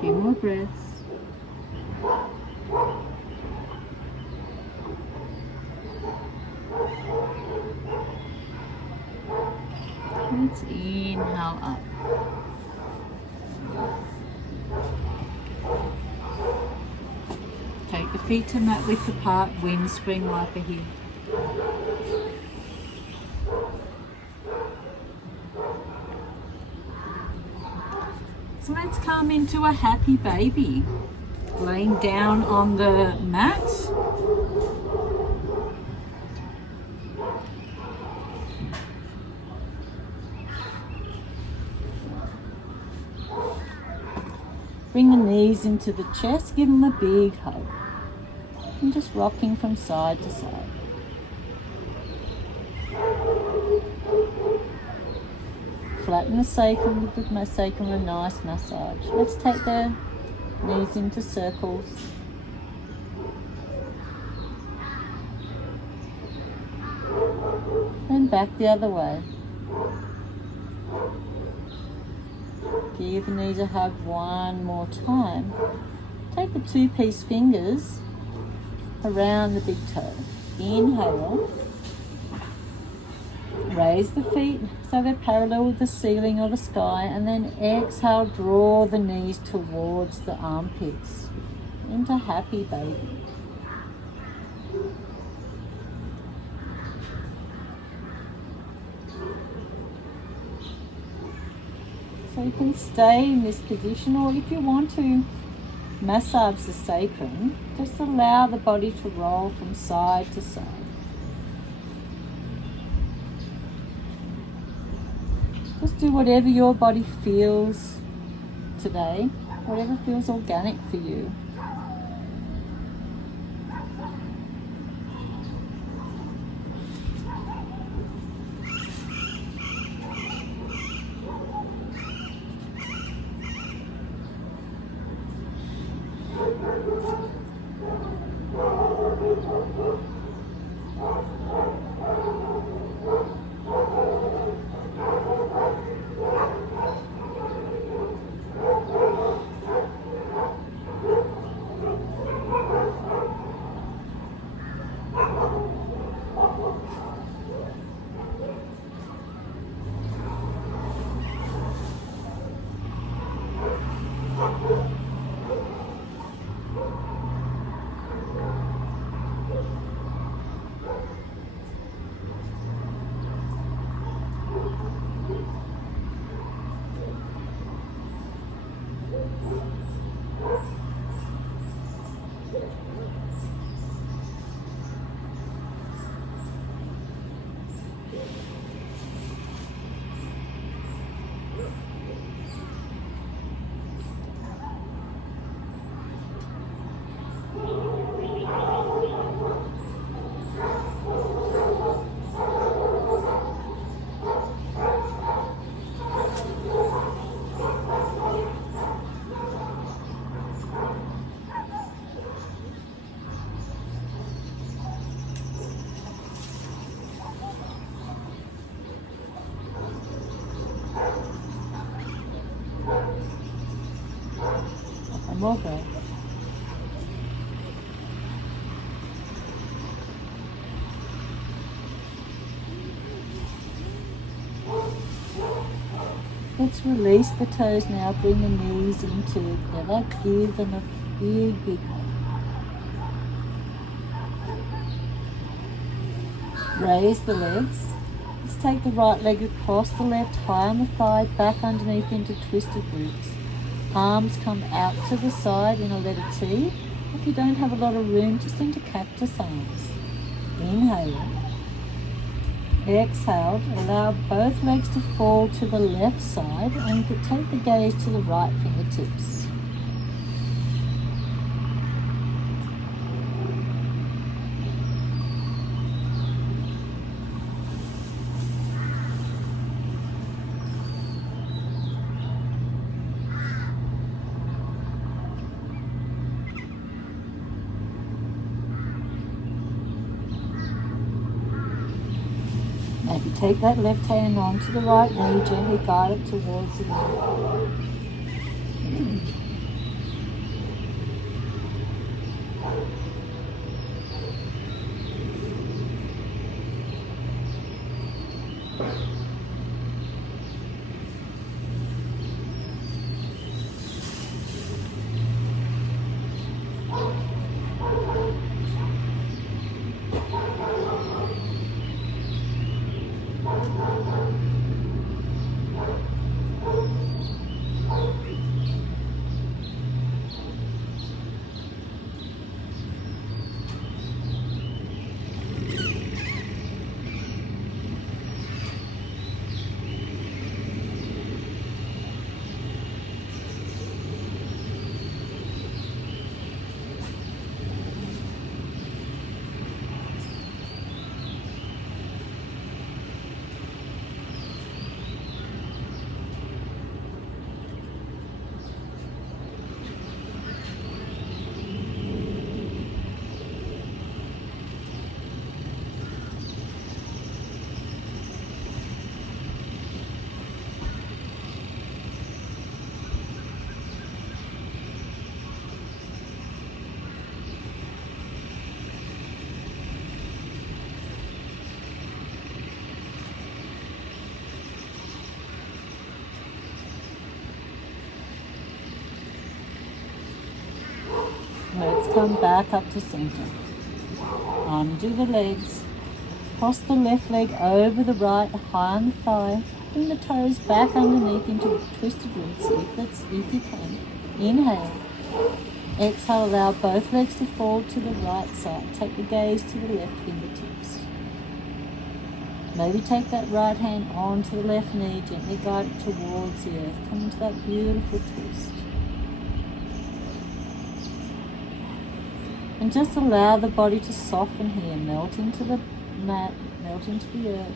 Few more breaths. Let's inhale up. Take the feet to mat width apart, windscreen wiper here. So let's come into a happy baby. Laying down on the mat. Bring the knees into the chest, give them a big hug. And just rocking from side to side. Flatten the sacrum, give my sacrum a nice massage. Let's take the knees into circles. And back the other way. Give the knees a hug one more time. Take the two-piece fingers around the big toe. Inhale. Raise the feet so they're parallel with the ceiling or the sky, and then exhale, draw the knees towards the armpits into happy baby. So you can stay in this position, or if you want to massage the sacrum, just allow the body to roll from side to side. Just do whatever your body feels today. whatever feels organic for you. More breath. Let's release the toes now, bring the knees in together, give them a big hug. Raise the legs. Let's take the right leg across the left, high on the thigh, back underneath into twisted roots. Arms come out to the side in a letter T. If you don't have a lot of room, just into cactus arms. Inhale. Exhale. Allow both legs to fall to the left side and take the gaze to the right fingertips. Maybe take that left hand onto the right knee, gently guide it towards the earth. Let's come back up to center. Undo the legs. Cross the left leg over the right, high on the thigh. Bring the toes back underneath into twisted roots if you can. Inhale. Exhale, allow both legs to fall to the right side. Take the gaze to the left fingertips. Maybe take that right hand onto the left knee, gently guide it towards the earth. Come into that beautiful twist. And just allow the body to soften here, melt into the mat, melt into the earth.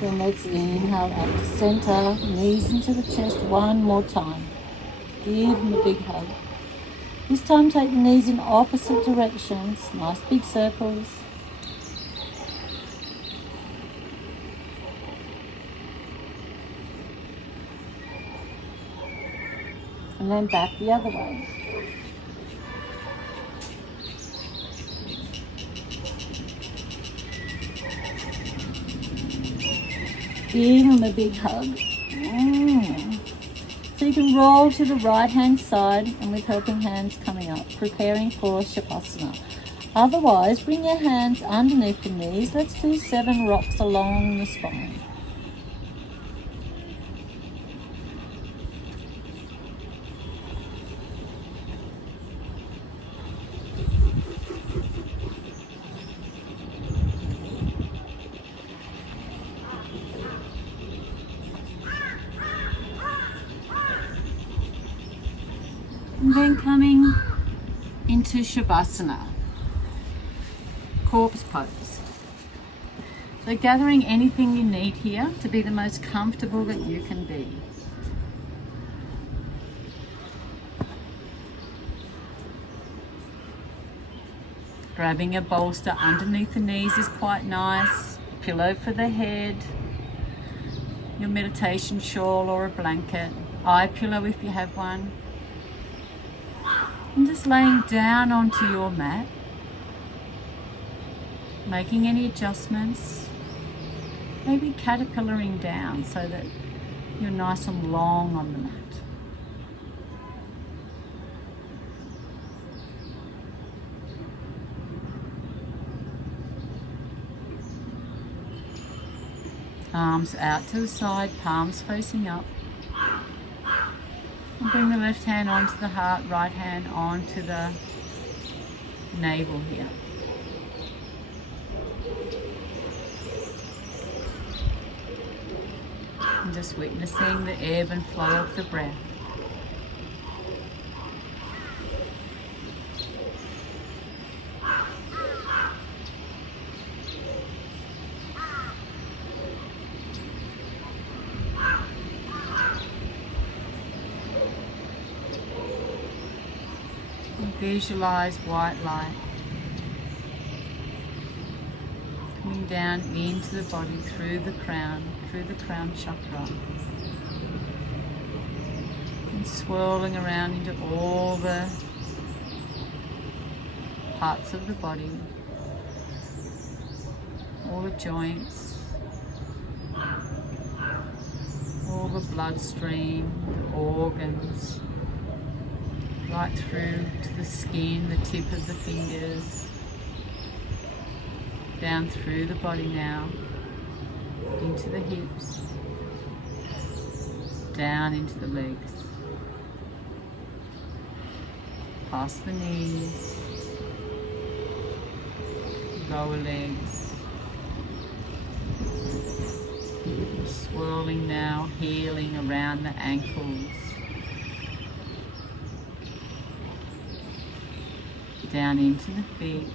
Then let's inhale up to center, knees into the chest one more time. Give them a big hug. This time take the knees in opposite directions, nice big circles. And then back the other way. Give them a big hug. So you can roll to the right hand side and with helping hands coming up, preparing for Shavasana. Otherwise, bring your hands underneath the knees. Let's do 7 rocks along the spine. And then coming into Shavasana, corpse pose. So gathering anything you need here to be the most comfortable that you can be. Grabbing a bolster underneath the knees is quite nice. Pillow for the head, your meditation shawl or a blanket, eye pillow if you have one. And just laying down onto your mat, making any adjustments, maybe caterpillaring down so that you're nice and long on the mat. Arms out to the side, palms facing up. And bring the left hand onto the heart, right hand onto the navel here. And just witnessing the ebb and flow of the breath. Visualize white light coming down into the body through the crown chakra, and swirling around into all the parts of the body, all the joints, all the bloodstream, the organs, right through to the skin, the tip of the fingers. Down through the body now, into the hips, down into the legs, past the knees, lower legs, swirling now, healing around the ankles, down into the feet.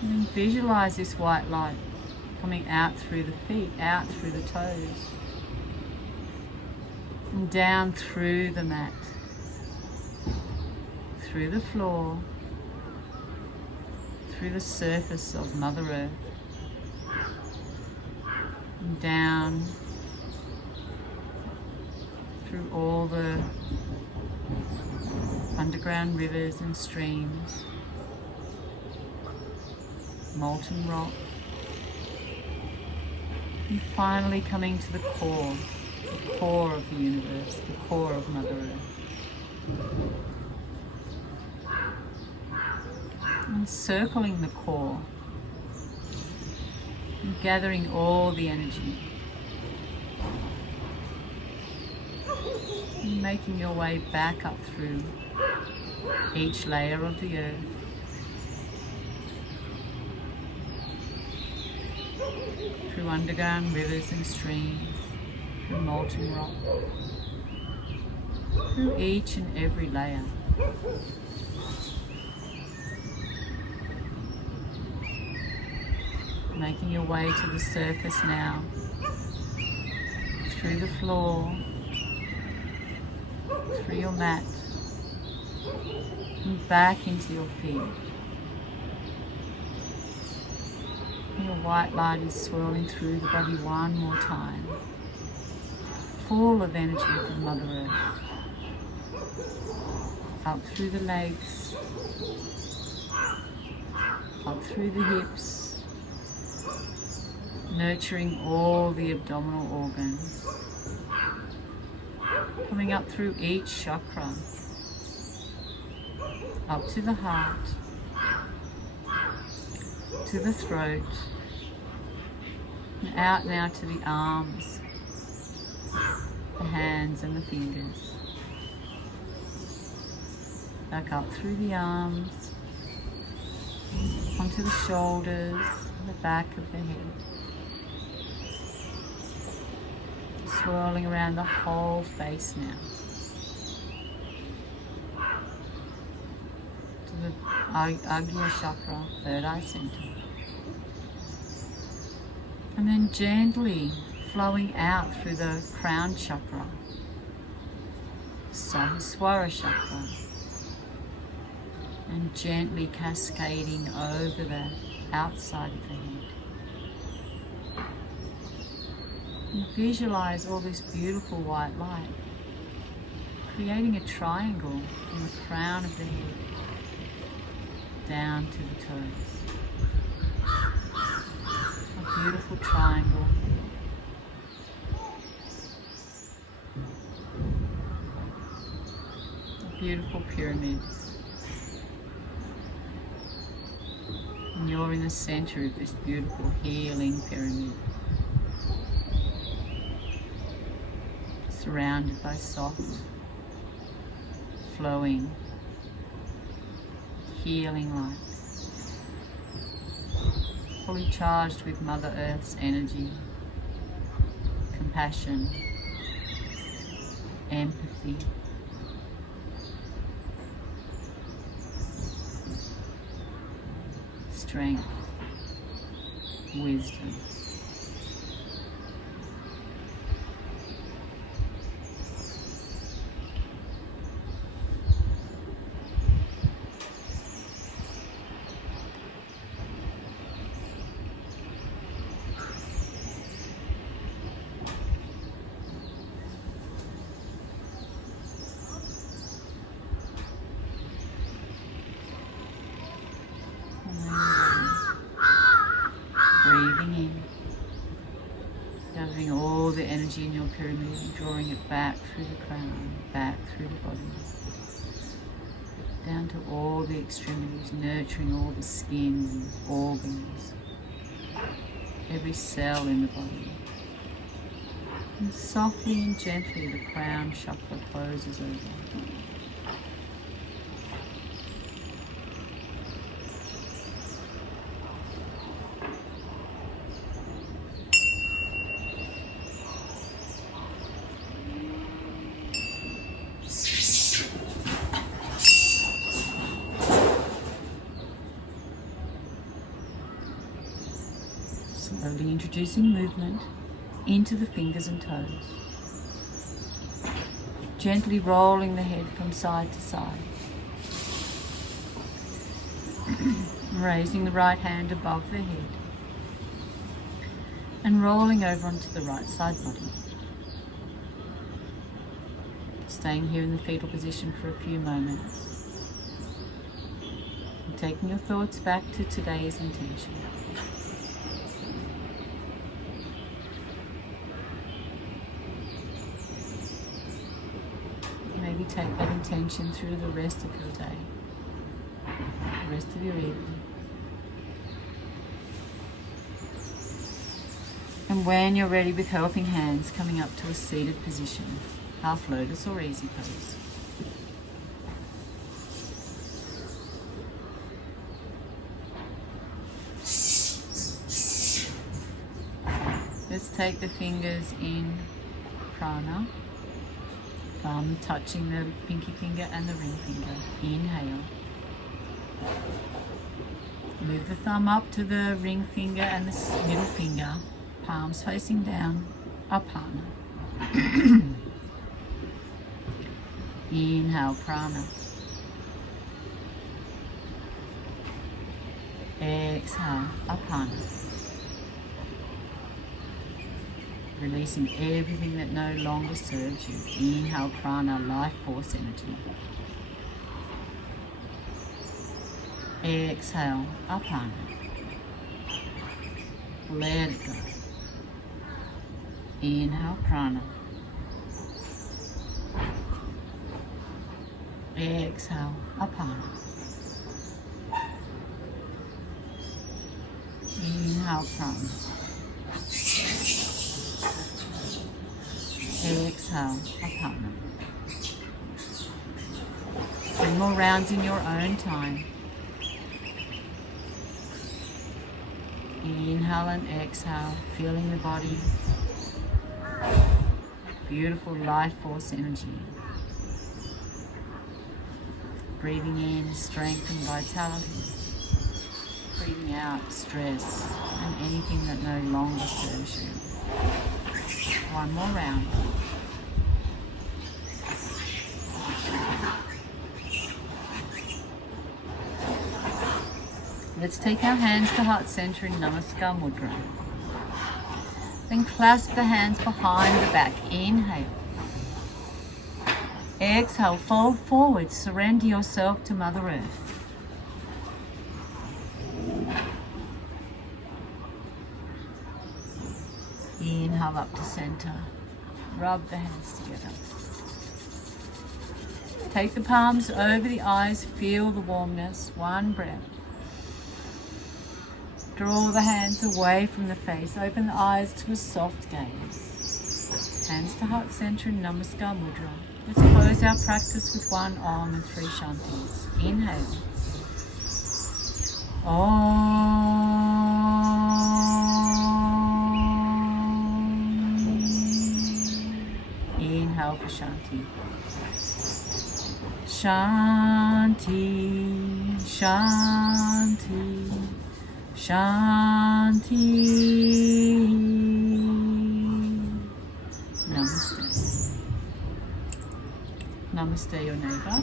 And then visualize this white light coming out through the feet, out through the toes, and down through the mat, through the floor, through the surface of Mother Earth, and down through all the underground rivers and streams, molten rock, and finally coming to the core of the universe, the core of Mother Earth. Encircling the core and gathering all the energy, and making your way back up through each layer of the earth, through underground rivers and streams, through molten rock, through each and every layer. Making your way to the surface now, through the floor, through your mat, and back into your feet. Your white light is swirling through the body one more time, full of energy from Mother Earth. Up through the legs, up through the hips, nurturing all the abdominal organs, coming up through each chakra, up to the heart, to the throat, and out now to the arms, the hands and the fingers. Back up through the arms, onto the shoulders, and the back of the head. Swirling around the whole face now. To the Agnya chakra, third eye center. And then gently flowing out through the crown chakra, Sahasrara chakra, and gently cascading over the outside of the head. And visualize all this beautiful white light, creating a triangle from the crown of the head down to the toes. A beautiful triangle. A beautiful pyramid. And you're in the center of this beautiful healing pyramid, surrounded by soft, flowing, healing light, fully charged with Mother Earth's energy, compassion, empathy, strength, wisdom. Breathing in, gathering all the energy in your pyramid and drawing it back through the crown, back through the body, down to all the extremities, nurturing all the skin and organs, every cell in the body. And softly and gently the crown chakra closes over. Slowly introducing movement into the fingers and toes. Gently rolling the head from side to side. Raising the right hand above the head. And rolling over onto the right side body. Staying here in the fetal position for a few moments. And taking your thoughts back to today's intention. Maybe take that intention through the rest of your day, the rest of your evening. And when you're ready with helping hands, coming up to a seated position, half lotus or easy pose. Let's take the fingers in prana. Thumb touching the pinky finger and the ring finger. Inhale. Move the thumb up to the ring finger and the middle finger. Palms facing down. Apana. Inhale, prana. Exhale, apana. Releasing everything that no longer serves you. Inhale, prana, life force energy. Exhale, apana. Let it go. Inhale, prana. Exhale, apana. Inhale, prana. Exhale, apana. 3 more rounds in your own time. Inhale and exhale, feeling the body. Beautiful life force energy. Breathing in strength and vitality. Breathing out stress and anything that no longer serves you. 1 more round. Let's take our hands to heart center in Namaskar Mudra. Then clasp the hands behind the back. Inhale. Exhale, fold forward. Surrender yourself to Mother Earth. Inhale up to center. Rub the hands together. Take the palms over the eyes. Feel the warmness. 1 breath. Draw the hands away from the face. Open the eyes to a soft gaze. Hands to heart center in Namaskar Mudra. Let's close our practice with 1 Om and 3 Shantis. Inhale. Om. Inhale for Shanti. Shanti, Shanti, Shanti. Namaste. Namaste, your neighbor.